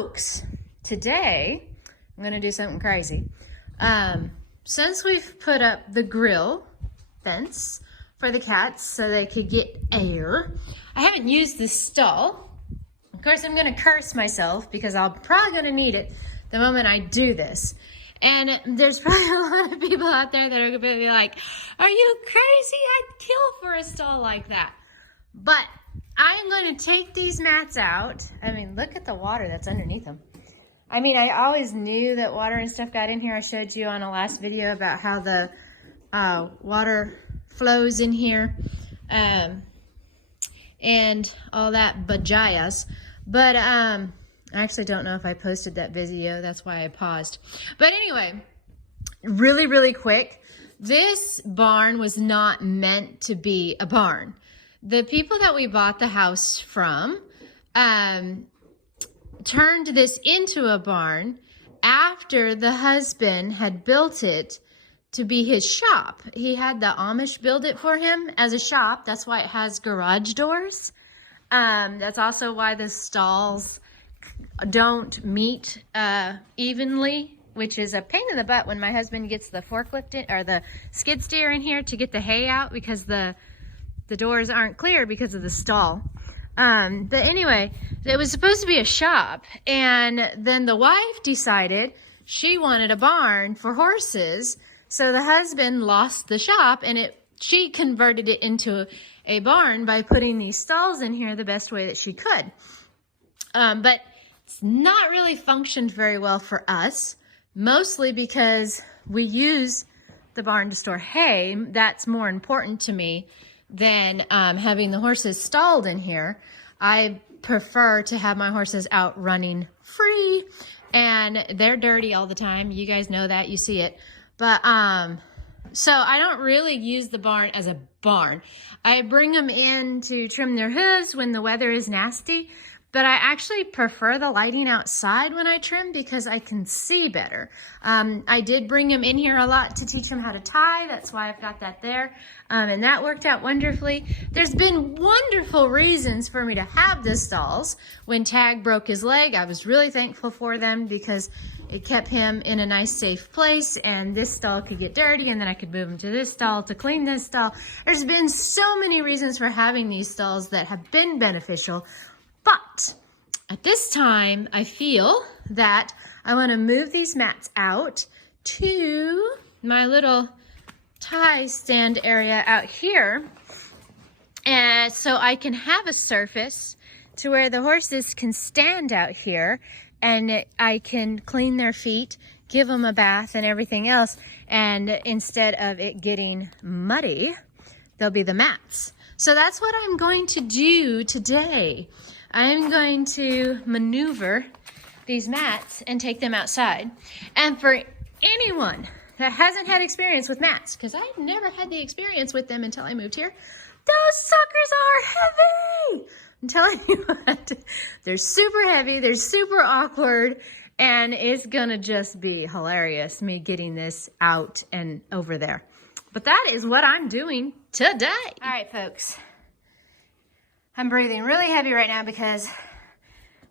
folks, today I'm gonna do something crazy. Since we've put up the grill fence for the cats so they could get air, I haven't used the stall. Of course, I'm gonna curse myself because I'm probably gonna need it the moment I do this. And there's probably a lot of people out there that are gonna be like, are you crazy? I'd kill for a stall like that. But I'm going to take these mats out. I mean, look at the water that's underneath them. I mean, I always knew that water and stuff got in here. I showed you on a last video about how the water flows in here and all that bajayas. But I actually don't know if I posted that video. That's why I paused. But anyway, really, really quick. This barn was not meant to be a barn. The people that we bought the house from turned this into a barn after the husband had built it to be his shop. He had the Amish build it for him as a shop. That's why it has garage doors. That's also why the stalls don't meet evenly, which is a pain in the butt when my husband gets the forklift in, or the skid steer in here to get the hay out, because the doors aren't clear because of the stall. But anyway, it was supposed to be a shop, and then the wife decided she wanted a barn for horses, so the husband lost the shop, and she converted it into a barn by putting these stalls in here the best way that she could. But it's not really functioned very well for us, mostly because we use the barn to store hay. That's more important to me than having the horses stalled in here. I prefer to have my horses out running free, and they're dirty all the time. You guys know that, you see it. But so I don't really use the barn as a barn. I bring them in to trim their hooves when the weather is nasty, but I actually prefer the lighting outside when I trim because I can see better. I did bring them in here a lot to teach them how to tie. That's why I've got that there. And that worked out wonderfully. There's been wonderful reasons for me to have the stalls. When Tag broke his leg, I was really thankful for them because it kept him in a nice, safe place, and this stall could get dirty, and then I could move him to this stall to clean this stall. There's been so many reasons for having these stalls that have been beneficial. But at this time, I feel that I want to move these mats out to my little tie stand area out here. And so I can have a surface to where the horses can stand out here, and I can clean their feet, give them a bath and everything else. And instead of it getting muddy, there'll be the mats. So that's what I'm going to do today. I'm going to maneuver these mats and take them outside. And for anyone that hasn't had experience with mats, because I've never had the experience with them until I moved here, those suckers are heavy. I'm telling you what, they're super heavy, they're super awkward, and it's gonna just be hilarious, me getting this out and over there. But that is what I'm doing today. All right, folks. I'm breathing really heavy right now because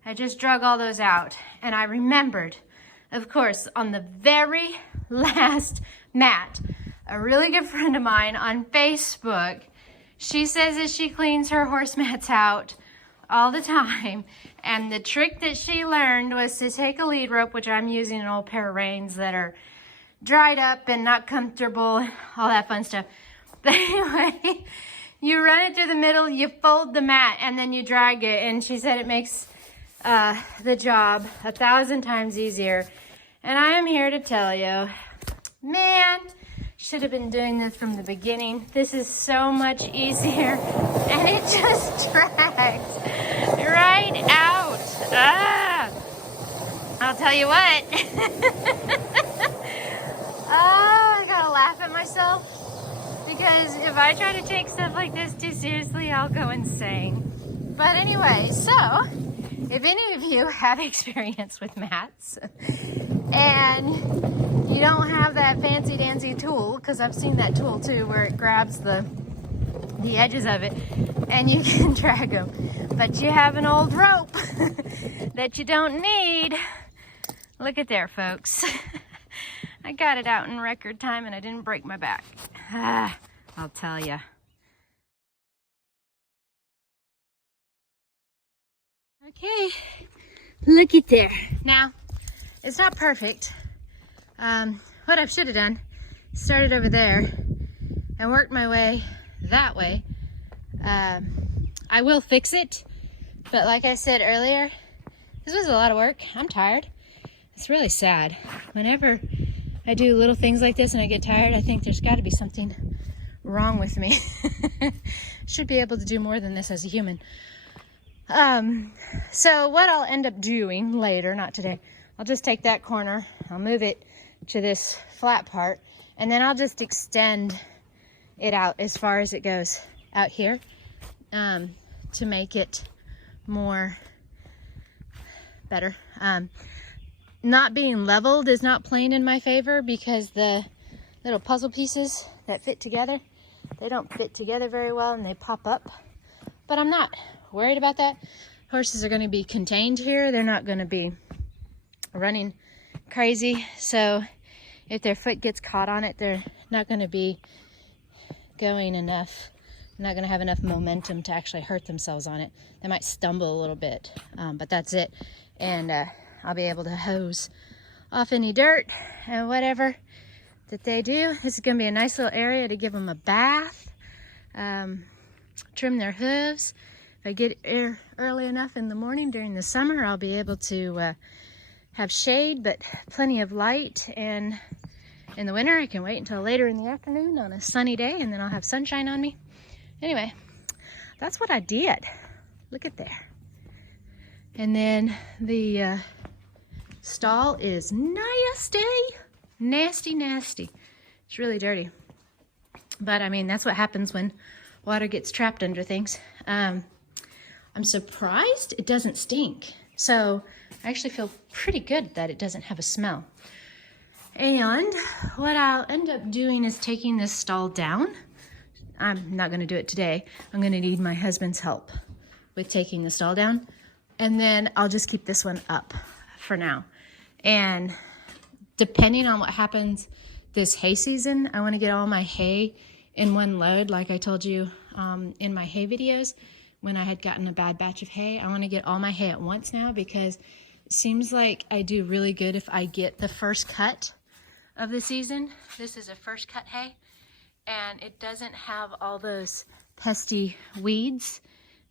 I just drug all those out. And I remembered, of course, on the very last mat, a really good friend of mine on Facebook, she says that she cleans her horse mats out all the time. And the trick that she learned was to take a lead rope, which I'm using an old pair of reins that are dried up and not comfortable, all that fun stuff. But anyway, you run it through the middle, you fold the mat, and then you drag it. And she said it makes the job 1,000 times easier. And I am here to tell you, man, should have been doing this from the beginning. This is so much easier, and it just drags right out. I'll tell you what. I gotta laugh at myself, because if I try to take stuff like this too seriously, I'll go insane. But anyway, so if any of you have experience with mats and you don't have that fancy dancy tool, because I've seen that tool too where it grabs the edges of it, and you can drag them. But you have an old rope that you don't need. Look at there, folks. I got it out in record time and I didn't break my back. I'll tell ya. Okay, look at there. Now, it's not perfect. What I should have done, started over there and worked my way that way. I will fix it, but like I said earlier, this was a lot of work. I'm tired. It's really sad. Whenever I do little things like this and I get tired, I think there's got to be something wrong with me. Should be able to do more than this as a human. So what I'll end up doing later, not today, I'll just take that corner, I'll move it to this flat part, and then I'll just extend it out as far as it goes out here, to make it more better. Not being leveled is not playing in my favor because the little puzzle pieces that fit together, they don't fit together very well and they pop up. But I'm not worried about that. Horses are going to be contained here. They're not going to be running crazy. So if their foot gets caught on it, they're not going to be going enough. They're not going to have enough momentum to actually hurt themselves on it. They might stumble a little bit, but that's it. And I'll be able to hose off any dirt and whatever that they do. This is going to be a nice little area to give them a bath, trim their hooves. If I get here early enough in the morning during the summer, I'll be able to have shade, but plenty of light. And in the winter, I can wait until later in the afternoon on a sunny day, and then I'll have sunshine on me. Anyway, that's what I did. Look at there. And then the stall is nasty. Nasty, nasty. It's really dirty. But I mean, that's what happens when water gets trapped under things. I'm surprised it doesn't stink. So I actually feel pretty good that it doesn't have a smell. And what I'll end up doing is taking this stall down. I'm not going to do it today. I'm going to need my husband's help with taking the stall down. And then I'll just keep this one up for now. And depending on what happens this hay season, I want to get all my hay in one load, like I told you in my hay videos. When I had gotten a bad batch of hay, I want to get all my hay at once now because it seems like I do really good if I get the first cut of the season. This is a first cut hay, and it doesn't have all those pesky weeds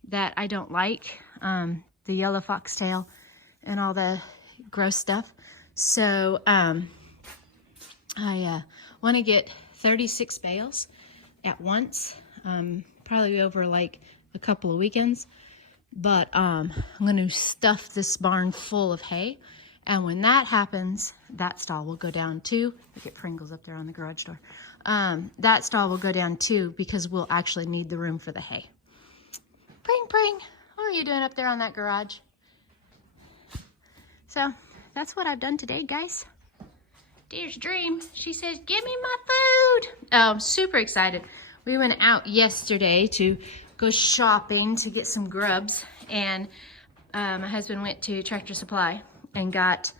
that I don't like, the yellow foxtail and all the gross stuff. So I want to get 36 bales at once, probably over like a couple of weekends, but I'm going to stuff this barn full of hay, and when that happens, that stall will go down too. Look at Pringles up there on the garage door. That stall will go down too because we'll actually need the room for the hay. Pring, pring. What are you doing up there on that garage? So that's what I've done today, guys. Dear's Dream, she says, give me my food. Oh, I'm super excited. We went out yesterday to go shopping to get some grubs, and my husband went to Tractor Supply and got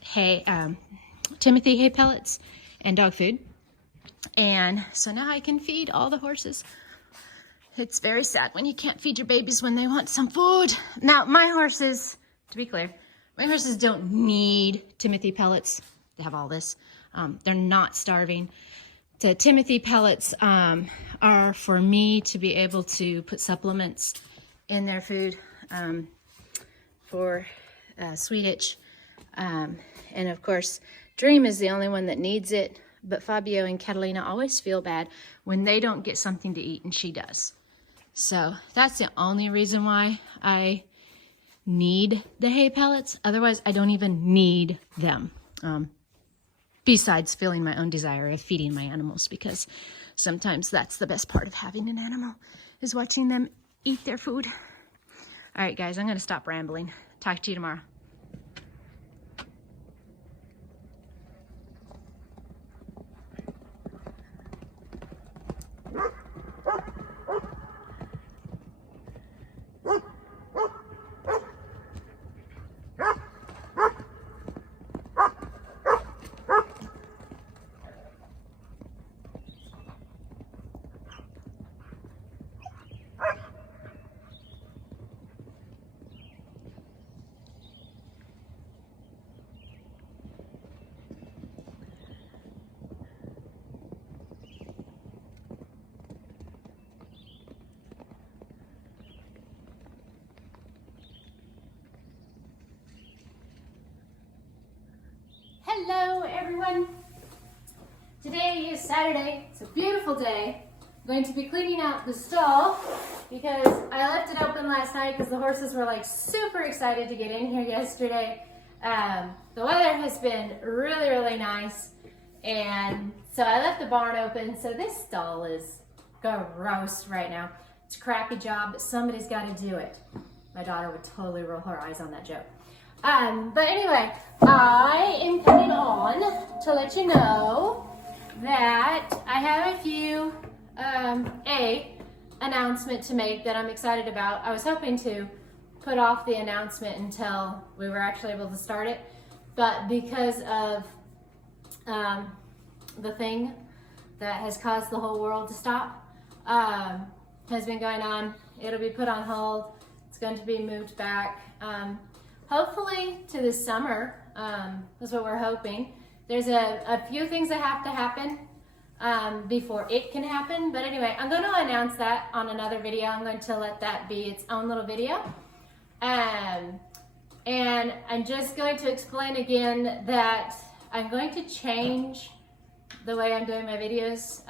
hay, Timothy hay pellets and dog food. And so now I can feed all the horses. It's very sad when you can't feed your babies when they want some food. Now, my horses, to be clear, my horses don't need Timothy pellets. They have all this. They're not starving. The Timothy pellets are for me to be able to put supplements in their food for sweet itch. And of course, Dream is the only one that needs it, but Fabio and Catalina always feel bad when they don't get something to eat, and she does. So that's the only reason why I need the hay pellets. Otherwise, I don't even need them. Besides feeling my own desire of feeding my animals, because sometimes that's the best part of having an animal, is watching them eat their food. All right, guys, I'm going to stop rambling. Talk to you tomorrow. Hello everyone. Today is Saturday. It's a beautiful day. I'm going to be cleaning out the stall because I left it open last night because the horses were like super excited to get in here yesterday. The weather has been really, really nice, and so I left the barn open. So this stall is gross right now. It's a crappy job, but somebody's got to do it. My daughter would totally roll her eyes on that joke. But anyway, I am coming on to let you know that I have a few announcement to make that I'm excited about. I was hoping to put off the announcement until we were actually able to start it, but because of the thing that has caused the whole world to stop has been going on, it'll be put on hold. It's going to be moved back hopefully to this summer. That's what we're hoping. There's a few things that have to happen before it can happen, but anyway, I'm going to announce that on another video. I'm going to let that be its own little video. And I'm just going to explain again that I'm going to change the way I'm doing my videos.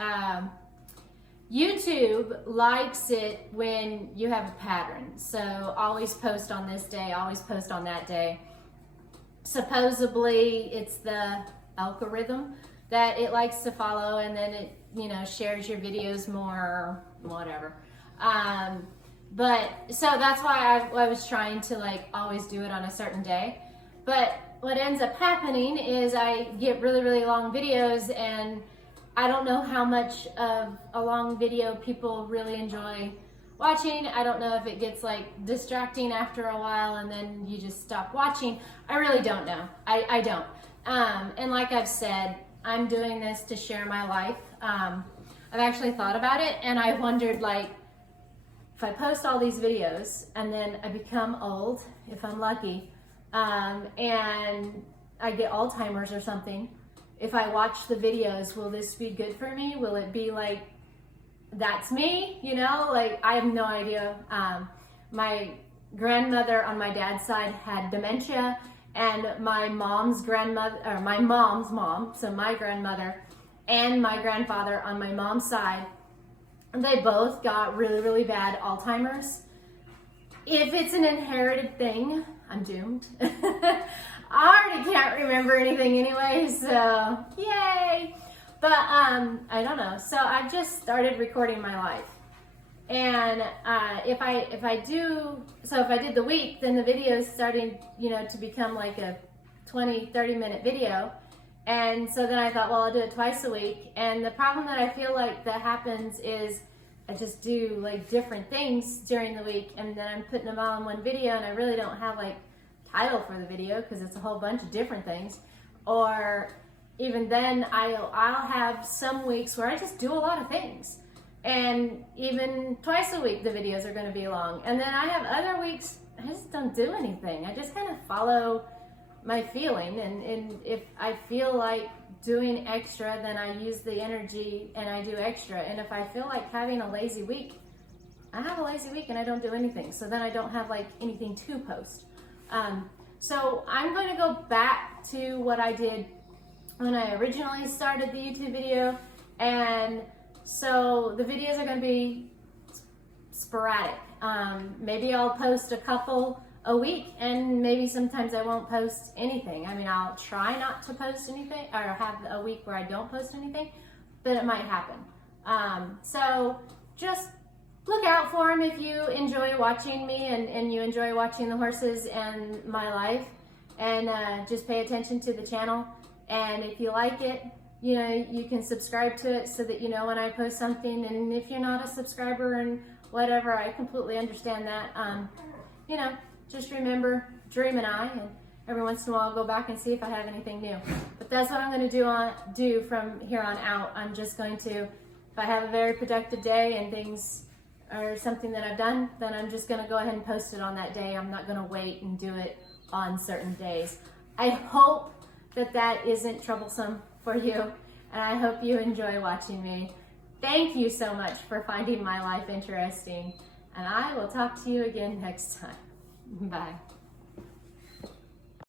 YouTube likes it when you have a pattern. So always post on this day, always post on that day. Supposedly it's the algorithm that it likes to follow, and then it, you know, shares your videos more, whatever. But so that's why I was trying to like always do it on a certain day. But what ends up happening is I get really, really long videos, and I don't know how much of a long video people really enjoy watching. I don't know if it gets like distracting after a while and then you just stop watching. I really don't know. I don't. And like I've said, I'm doing this to share my life. I've actually thought about it, and I wondered, like, if I post all these videos and then I become old, if I'm lucky, and I get Alzheimer's or something, if I watch the videos, will this be good for me? Will it be like, that's me? You know, like, I have no idea. My grandmother on my dad's side had dementia, and my mom's grandmother, or my mom's mom, so my grandmother and my grandfather on my mom's side, they both got really, really bad Alzheimer's. If it's an inherited thing, I'm doomed. I already can't remember anything anyway, so yay. But I don't know. So I've just started recording my life. And if I did the week, then the video is starting, you know, to become like a 20-30 minute video. And so then I thought, well, I'll do it twice a week. And the problem that I feel like that happens is I just do like different things during the week, and then I'm putting them all in one video, and I really don't have like title for the video because it's a whole bunch of different things. Or even then I'll have some weeks where I just do a lot of things, and even twice a week the videos are going to be long. And then I have other weeks I just don't do anything. I just kind of follow my feeling, and if I feel like doing extra, then I use the energy and I do extra. And if I feel like having a lazy week, I have a lazy week and I don't do anything. So then I don't have like anything to post. So I'm going to go back to what I did when I originally started the YouTube video. And so the videos are going to be sporadic. Maybe I'll post a couple a week, and maybe sometimes I won't post anything. I mean, I'll try not to post anything, or have a week where I don't post anything, but it might happen. So just look out for them if you enjoy watching me, and you enjoy watching the horses and my life, and just pay attention to the channel. And if you like it, you know, you can subscribe to it so that you know when I post something. And if you're not a subscriber and whatever, I completely understand that. You know, just remember Dream and I, and every once in a while I'll go back and see if I have anything new. But that's what I'm going to do from here on out. I'm just going to, if I have a very productive day and things are something that I've done, then I'm just going to go ahead and post it on that day. I'm not going to wait and do it on certain days. I hope that that isn't troublesome for you, and I hope you enjoy watching me. Thank you so much for finding my life interesting, and I will talk to you again next time. Bye.